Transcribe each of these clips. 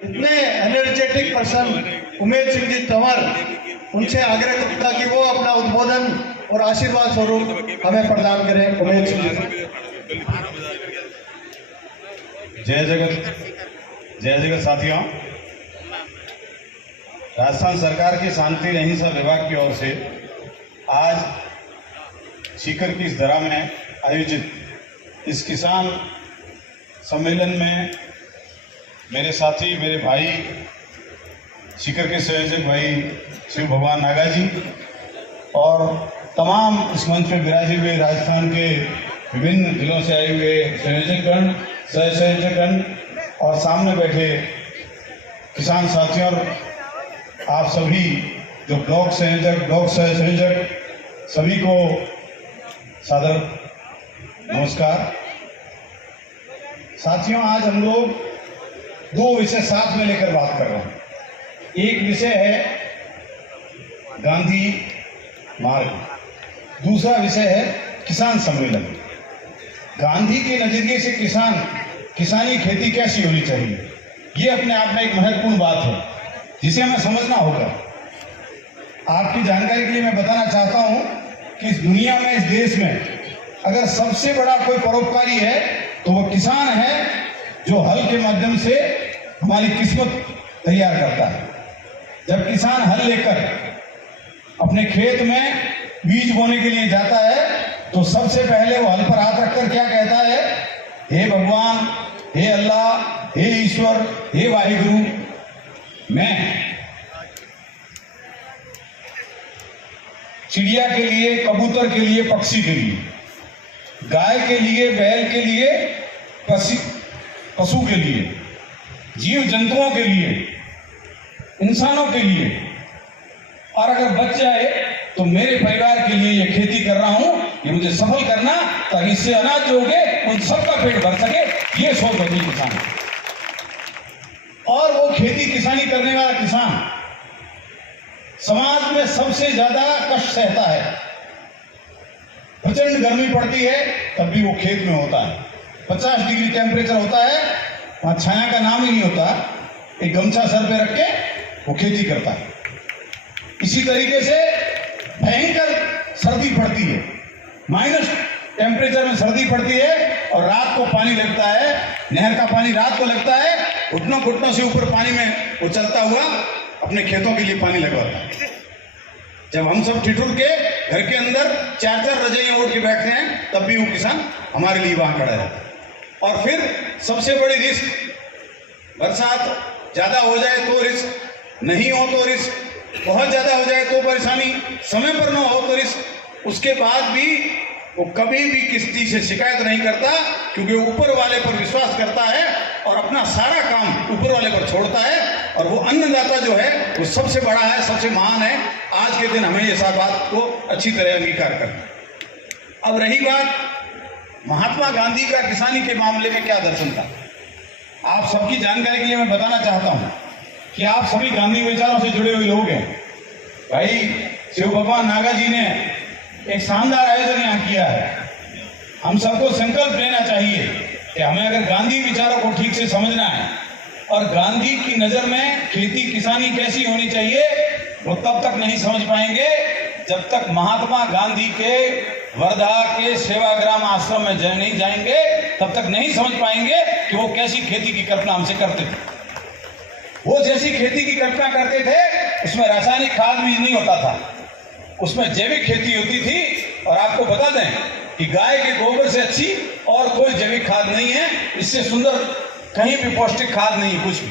इतने energetic person Umesh Singh ji Tanwar, उनसे आग्रह करूंगा कि वो अपना उद्बोधन और आशीर्वाद स्वरूप हमें प्रदान करें। उमेश सिंह जी। जय जगत साथियों, राजस्थान सरकार की शांति अहिंसा विभाग की ओर से आज सीकर की इस दरा में आयोजित इस किसान सम्मेलन में मेरे साथी, मेरे भाई, सीकर के संयोजक भाई शिव भगवान नागा जी और तमाम इस मंच में विराजे हुए राजस्थान के विभिन्न जिलों से आए हुए संयोजकगण, सह संयोजकगण और सामने बैठे किसान साथियों और आप सभी जो ब्लॉक संयोजक, ब्लॉक सह संयोजक, सभी को सादर नमस्कार। साथियों, आज हम लोग दो विषय साथ में लेकर बात कर रहे हैं। एक विषय है गांधी मार्ग, दूसरा विषय है किसान सम्मेलन। गांधी के नजरिए से किसानी खेती कैसी होनी चाहिए, ये अपने आप में एक महत्वपूर्ण बात है जिसे हमें समझना होगा। आपकी जानकारी के लिए मैं बताना चाहता हूं कि इस दुनिया में, इस देश में अगर सबसे बड़ा कोई परोपकारी है तो वो किसान है, जो हल के माध्यम से हमारी किस्मत तैयार करता है। जब किसान हल लेकर अपने खेत में बीज बोने के लिए जाता है तो सबसे पहले वो हल पर हाथ रखकर क्या कहता है? हे भगवान, हे अल्लाह, हे ईश्वर, हे वाहिगुरु, मैं चिड़िया के लिए, कबूतर के लिए, पक्षी के लिए, गाय के लिए, बैल के लिए, पशु के लिए, जीव जंतुओं के लिए, इंसानों के लिए, और अगर बच जाए तो मेरे परिवार के लिए ये खेती कर रहा हूं, ये मुझे सफल करना ताकि इससे अनाज जो उगे उन सबका पेट भर सके, ये सोच बनी किसान। और वो खेती किसानी करने वाला किसान समाज में सबसे ज्यादा कष्ट सहता है। प्रचंड गर्मी पड़ती है तब भी वो खेत में होता है। 50 डिग्री टेम्परेचर होता है, वहां छाया का नाम ही नहीं होता, एक गमछा सर पे रख के वो खेती करता है। इसी तरीके से भयंकर सर्दी पड़ती है, माइनस टेम्परेचर में सर्दी पड़ती है और रात को पानी लगता है, नहर का पानी रात को लगता है, घुटनों से ऊपर पानी में वो चलता हुआ अपने खेतों के लिए पानी लगवाता है। जब हम सब ठिठुर के घर के अंदर 4-4 रजाइयां ओढ़ के बैठते हैं तब भी वो किसान हमारे लिए वहां खड़ा रहता है। और फिर सबसे बड़ी रिस्क, बरसात ज्यादा हो जाए तो रिस्क, नहीं हो तो रिस्क, बहुत ज्यादा हो जाए तो परेशानी, समय पर ना हो तो रिस्क। उसके बाद भी वो कभी भी किसी से शिकायत नहीं करता, क्योंकि ऊपर वाले पर विश्वास करता है और अपना सारा काम ऊपर वाले पर छोड़ता है। और वो अन्नदाता जो है वो सबसे बड़ा है, सबसे महान है। आज के दिन हमें ये सब बात को अच्छी तरह अंगीकार करना है। अब रही बात महात्मा गांधी का किसानी के मामले में क्या दर्शन था, आप सबकी जानकारी के लिए मैं बताना चाहता हूं कि आप सभी गांधी विचारों से जुड़े हुए लोग हैं। भाई शिव भगवान नागा जी ने एक शानदार आयोजन यहाँ किया है। हम सबको संकल्प लेना चाहिए कि हमें अगर गांधी विचारों को ठीक से समझना है और गांधी की नजर में खेती किसानी कैसी होनी चाहिए, वो तब तक नहीं समझ पाएंगे जब तक महात्मा गांधी के वर्धा के सेवाग्राम आश्रम में नहीं जाएंगे, तब तक नहीं समझ पाएंगे कि वो कैसी खेती की कल्पना हमसे करते थे। वो जैसी खेती की कल्पना करते थे उसमें रासायनिक खाद बीज नहीं होता था, उसमें जैविक खेती होती थी। और आपको बता दें कि गाय के गोबर से अच्छी और कोई जैविक खाद नहीं है, इससे सुंदर कहीं भी पौष्टिक खाद नहीं है, कुछ भी।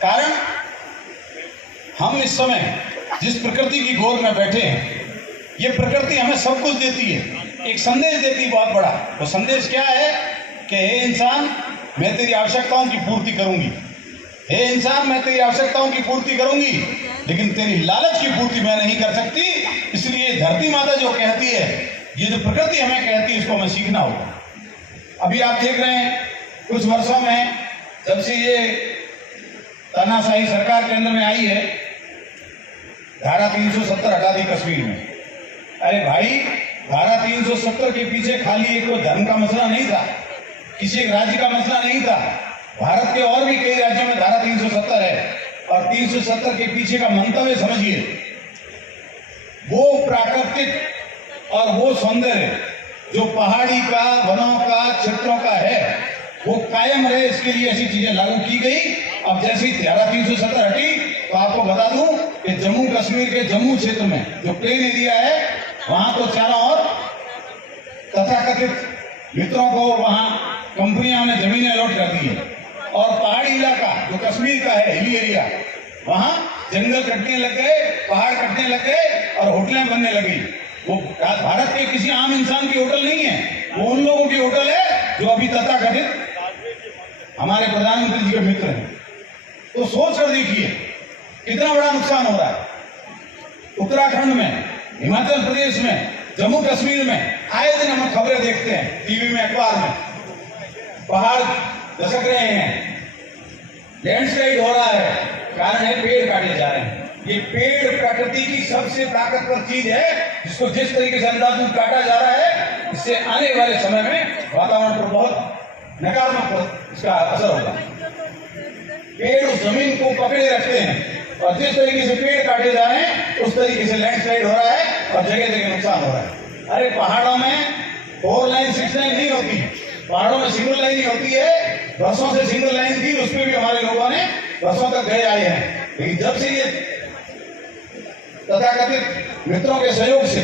कारण हम इस समय जिस प्रकृति की गोद में बैठे हैं, ये प्रकृति हमें सब कुछ देती है, एक संदेश देती है बहुत बड़ा। वो संदेश क्या है कि हे इंसान, मैं तेरी आवश्यकताओं की पूर्ति करूंगी। हे इंसान, मैं तेरी आवश्यकताओं की पूर्ति करूंगी, लेकिन तेरी लालच की पूर्ति मैं नहीं कर सकती। इसलिए धरती माता जो कहती है, ये जो प्रकृति हमें कहती है, इसको हमें सीखना होगा। अभी आप देख रहे हैं कुछ वर्षों में जब से ये तानाशाही सरकार केंद्र में आई है, धारा 370 हटा दी कश्मीर में। अरे भाई, धारा 370 के पीछे खाली एक तो धर्म का मसला नहीं था, किसी एक राज्य का मसला नहीं था। भारत के और भी कई राज्यों में धारा 370 है, और 370 के पीछे का मंतव्य समझिए। वो प्राकृतिक और वो सौंदर्य जो पहाड़ी का, वनों का, क्षेत्रों का है, वो कायम रहे, इसके लिए ऐसी चीजें लागू की गई। अब जैसी धारा 370 हटी, तो आपको बता दूं कि जम्मू कश्मीर के जम्मू क्षेत्र में जो प्लेन एरिया है, वहां तो चारों ओर तथाकथित मित्रों को वहां कंपनियों ने जमीनें अलॉट कर दी है, और पहाड़ी इलाका जो कश्मीर का है, हिली एरिया, वहां जंगल कटने लग गए, पहाड़ कटने लग गए और होटलें बनने लगी। वो भारत के किसी आम इंसान की होटल नहीं है, वो उन लोगों की होटल है जो अभी तथाकथित हमारे प्रधानमंत्री जी के मित्र हैं। तो सोच कर देखिए कितना बड़ा नुकसान हो रहा है। उत्तराखंड में, हिमाचल प्रदेश में, जम्मू कश्मीर में आए दिन हम खबरें देखते हैं, टीवी में, अखबार में, पहाड़ दशक रहे हैं, लैंडस्लाइड हो रहा है, कारण है पेड़ काटे जा रहे हैं। ये पेड़ प्रकृति की सबसे ताकतवर चीज है, जिसको जिस तरीके से अंधाधुंध काटा जा रहा है, इससे आने वाले समय में वातावरण पर बहुत नकारात्मक इसका असर होगा। पेड़ उस जमीन को पकड़े रखते हैं, और जिस तरीके से पेड़ काटे जा रहे हैं, उस तरीके से लैंडस्लाइड हो रहा है और जगह जगह नुकसान हो रहा है। अरे पहाड़ों में 4 लाइन 6 लाइन नहीं होती, पहाड़ों में सिंगल लाइन ही होती है। वर्षों से सिंगल लाइन थी, उस पर भी हमारे लोगों ने वर्षों तक गए आए हैं। लेकिन जब से ये तथाकथित मित्रों के सहयोग से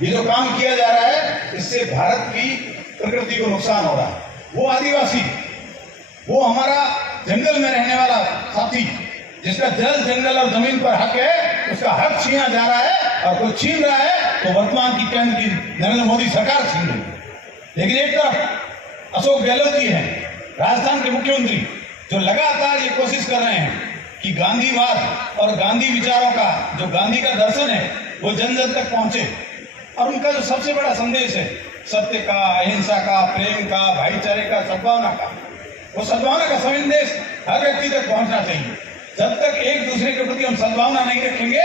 ये जो काम किया जा रहा है, इससे भारत की प्रकृति को नुकसान हो रहा है। वो आदिवासी, वो हमारा जंगल में रहने वाला साथी, जिसका जल, जंगल और जमीन पर हक है, उसका हक छीना जा रहा है, और कोई छीन रहा है तो वर्तमान की केंद्र की नरेंद्र मोदी सरकार छीन रही है। लेकिन एक तरफ अशोक गहलोत जी हैं, राजस्थान के मुख्यमंत्री, जो लगातार ये कोशिश कर रहे हैं कि गांधीवाद और गांधी विचारों का, जो गांधी का दर्शन है, वो जन जन तक पहुंचे। और उनका जो सबसे बड़ा संदेश है, सत्य का, अहिंसा का, प्रेम का, भाईचारे का, सद्भावना का, वो सद्भावना का संदेश हर व्यक्ति तक पहुंचना चाहिए। जब तक एक दूसरे के प्रति हम सद्भावना नहीं रखेंगे,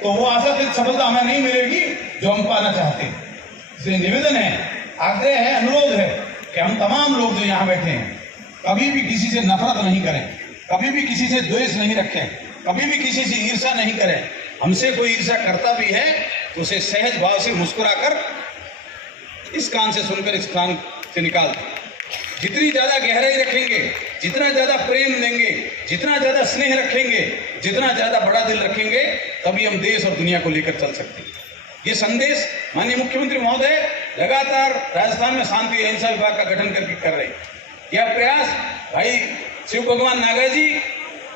तो वो आशातीत सफलता हमें नहीं मिलेगी जो हम पाना चाहते हैं। इसलिए निवेदन है, आग्रह है, अनुरोध है कि हम तमाम लोग जो यहाँ बैठे हैं, कभी भी किसी से नफरत नहीं करें, कभी भी किसी से द्वेष नहीं रखें, कभी भी किसी से ईर्ष्या नहीं करें। हमसे कोई ईर्ष्या करता भी है तो उसे सहज भाव से मुस्कुराकर, इस कान से सुनकर इस कान से निकाल दें। जितनी ज्यादा गहराई रखेंगे, जितना ज्यादा प्रेम देंगे, जितना ज्यादा स्नेह रखेंगे, जितना ज्यादा बड़ा दिल रखेंगे, तभी हम देश और दुनिया को लेकर चल सकते हैं। ये संदेश माननीय मुख्यमंत्री महोदय लगातार राजस्थान में शांति अहिंसा विभाग का गठन करके कर रहे हैं। यह प्रयास भाई शिव भगवान नागा जी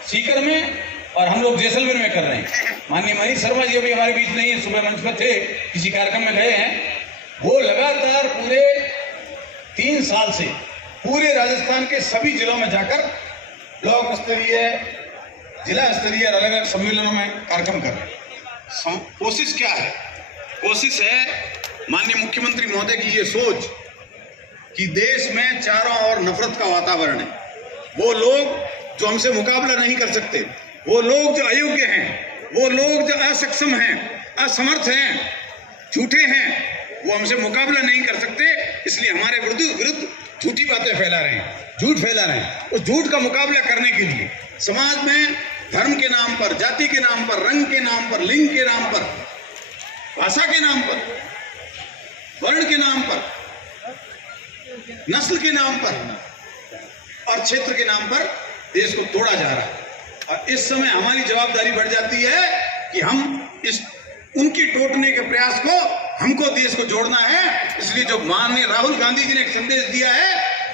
सीकर में और हम लोग जैसलमेर में कर रहे हैं। माननीय मनीष शर्मा जी अभी हमारे बीच नहीं है, सुबह मंच पर थे, किसी कार्यक्रम में गए हैं। वो लगातार पूरे 3 साल से पूरे राजस्थान के सभी जिलों में जाकर ब्लॉक स्तरीय, जिला स्तरीय अलग अलग सम्मेलनों में कार्यक्रम कर रहे हैं। कोशिश क्या है? कोशिश है माननीय मुख्यमंत्री महोदय की ये सोच कि देश में चारों ओर नफरत का वातावरण है। वो लोग जो हमसे मुकाबला नहीं कर सकते, वो लोग जो अयोग्य हैं, वो लोग जो असक्षम हैं, असमर्थ हैं, झूठे हैं, वो हमसे मुकाबला नहीं कर सकते। इसलिए हमारे विरुद्ध झूठी बातें फैला रहे हैं, झूठ फैला रहे हैं। उस झूठ का मुकाबला करने के लिए समाज में धर्म के नाम पर, जाति के नाम पर, रंग के नाम पर, लिंग के नाम पर, भाषा के नाम पर, वर्ण के नाम पर, नस्ल के नाम पर और क्षेत्र के नाम पर देश को तोड़ा जा रहा है। और इस समय हमारी जवाबदारी बढ़ जाती है कि हम उनकी टोटने के प्रयास को, हमको देश को जोड़ना है। इसलिए जो माननीय राहुल गांधी जी ने एक संदेश दिया है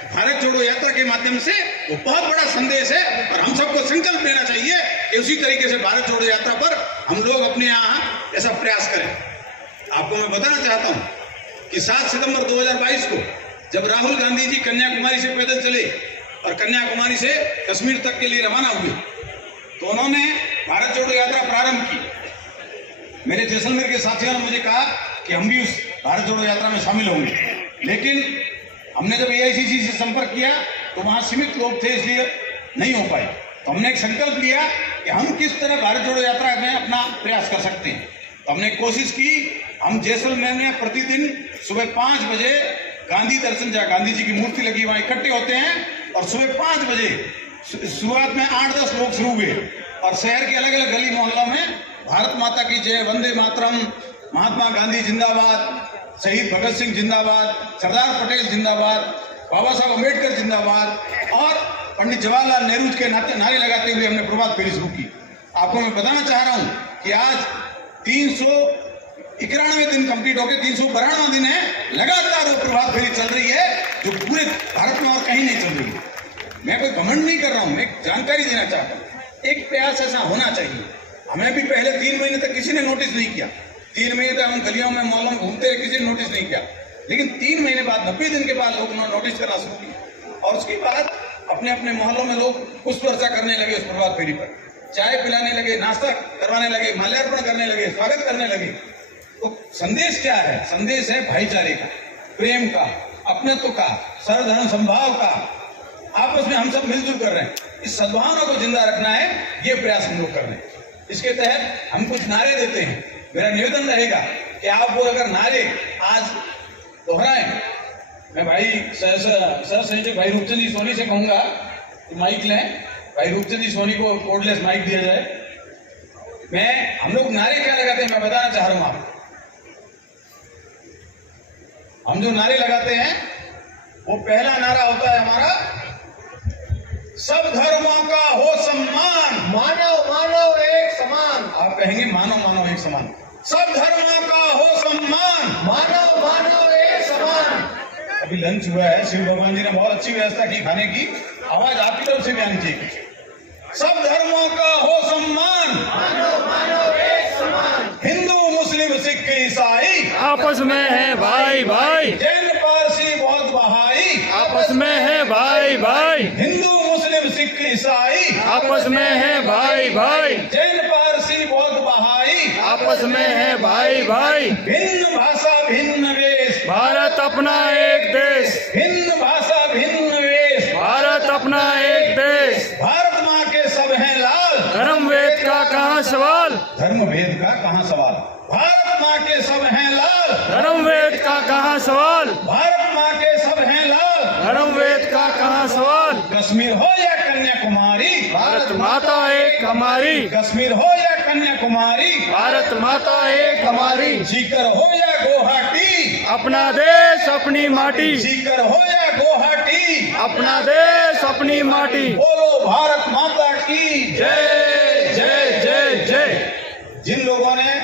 भारत जोड़ो यात्रा के माध्यम से, वो बहुत बड़ा संदेश है। और हम सबको संकल्प लेना चाहिए कि उसी तरीके से भारत जोड़ो यात्रा पर हम लोग अपने यहाँ ऐसा प्रयास करें। आपको मैं बताना चाहता हूँ कि 7 सितंबर 2022 को जब राहुल गांधी जी कन्याकुमारी से पैदल चले और कन्याकुमारी से कश्मीर तक के लिए रवाना हुए, तो उन्होंने भारत जोड़ो यात्रा प्रारंभ की। मेरे जैसलमेर के साथियों ने मुझे कहा कि हम भी उस भारत जोड़ो यात्रा में शामिल होंगे, लेकिन हमने जब AICC से संपर्क किया तो वहां सीमित लोग थे, इसलिए नहीं हो पाए। तो हमने एक संकल्प लिया कि हम किस तरह भारत जोड़ो यात्रा में अपना प्रयास कर सकते हैं। तो हमने कोशिश की, हम जैसलमेर में प्रतिदिन सुबह 5 बजे गांधी दर्शन जहाँ गांधी जी की मूर्ति लगी वहां इकट्ठे होते हैं और सुबह 5 बजे शुरुआत में 8-10 लोग शुरू हुए और शहर के अलग अलग गली मोहल्लों में भारत माता की जय, वंदे मातरम, महात्मा गांधी जिंदाबाद, शहीद भगत सिंह जिंदाबाद, सरदार पटेल जिंदाबाद, बाबा साहब अम्बेडकर जिंदाबाद और पंडित जवाहरलाल नेहरू के नारे लगाते हुए हमने प्रभात फेरी शुरू की। आपको मैं बताना चाह रहा हूं कि आज 391 दिन कंप्लीट हो गए, 392वां दिन है, लगातार वो प्रभात फेरी चल रही है जो पूरे भारत में और कहीं नहीं चल रही है। मैं कोई घमंड नहीं कर रहा हूं, मैं जानकारी देना चाहता हूं। एक प्रयास ऐसा होना चाहिए। हमें भी पहले 3 महीने तक किसी ने नोटिस नहीं किया, 3 महीने तक हम गलियों में मोहल्लों में घूमते रहे, किसी ने नोटिस नहीं किया, लेकिन 3 महीने बाद 90 दिन के बाद लोग नोटिस करना शुरू किया और उसके बाद अपने अपने मोहल्लों में लोग पुष्प वर्षा करने लगे, उस प्रभात फेरी पर चाय पिलाने लगे, नाश्ता करवाने लगे, माल्यार्पण करने लगे, स्वागत करने लगे। तो संदेश क्या है? संदेश है भाईचारे का, प्रेम का, अपनत्व का, सर्वधर्म संभाव का। आपस में हम सब मिलजुल कर रहे हैं, इस सद्भावना को जिंदा रखना है, ये प्रयास हम लोग कर रहे हैं। इसके तहत हम कुछ नारे देते हैं। मेरा निवेदन रहेगा कि आप वो अगर नारे आज दोहराएं, मैं भाई सर भाई रूपचंद जी सोनी से कहूंगा कि माइक लें, भाई रूपचंद जी सोनी को कोर्डलेस माइक दिया जाए। हम लोग नारे क्या लगाते हैं मैं बताना चाह रहा हूं आपको। हम जो नारे लगाते हैं वो पहला नारा होता है हमारा, सब धर्मों का हो सम्मान, मानव मानव एक समान। आप कहेंगे मानव मानव एक समान। सब धर्मों का हो सम्मान, मानव मानव एक समान। अभी लंच हुआ है, शिव भगवान जी ने बहुत अच्छी व्यवस्था की खाने की, आवाज आपकी तरफ से भी आनी चाहिए। सब धर्मों का हो सम्मान, मानव मानव एक समान। हिंदू मुस्लिम सिख ईसाई आपस में है भाई भाई, जैन पारसी बौद्ध बहाई आपस में है भाई भाई, हिंदू मुस्लिम सिख ईसाई आपस में है भाई भाई, जैन पारसी बौद्ध बहाई आपस में है भाई भाई। भिन्न भाषा भिन्न वेश, भारत अपना एक देश, भिन्न भाषा भिन्न वेश, भारत अपना एक देश। भारत माँ के सब हैं लाल, धर्म वेद का कहाँ सवाल, धर्म भेद का कहाँ सवाल। भारत माँ के सब हैं लाल, धर्म वेद का कहाँ सवाल, भारत माँ के सब हैं लाल, धर्म वेद का कहाँ सवाल। कश्मीर हो या कन्याकुमारी, भारत माता एक हमारी, कश्मीर हो या कन्याकुमारी, भारत माता एक हमारी। सीकर हो या गुवाहाटी, अपना देश अपनी माटी, सीकर हो या गुवाहाटी, अपना देश अपनी माटी। बोलो भारत माता की जय जय जय जय। जिन लोगों ने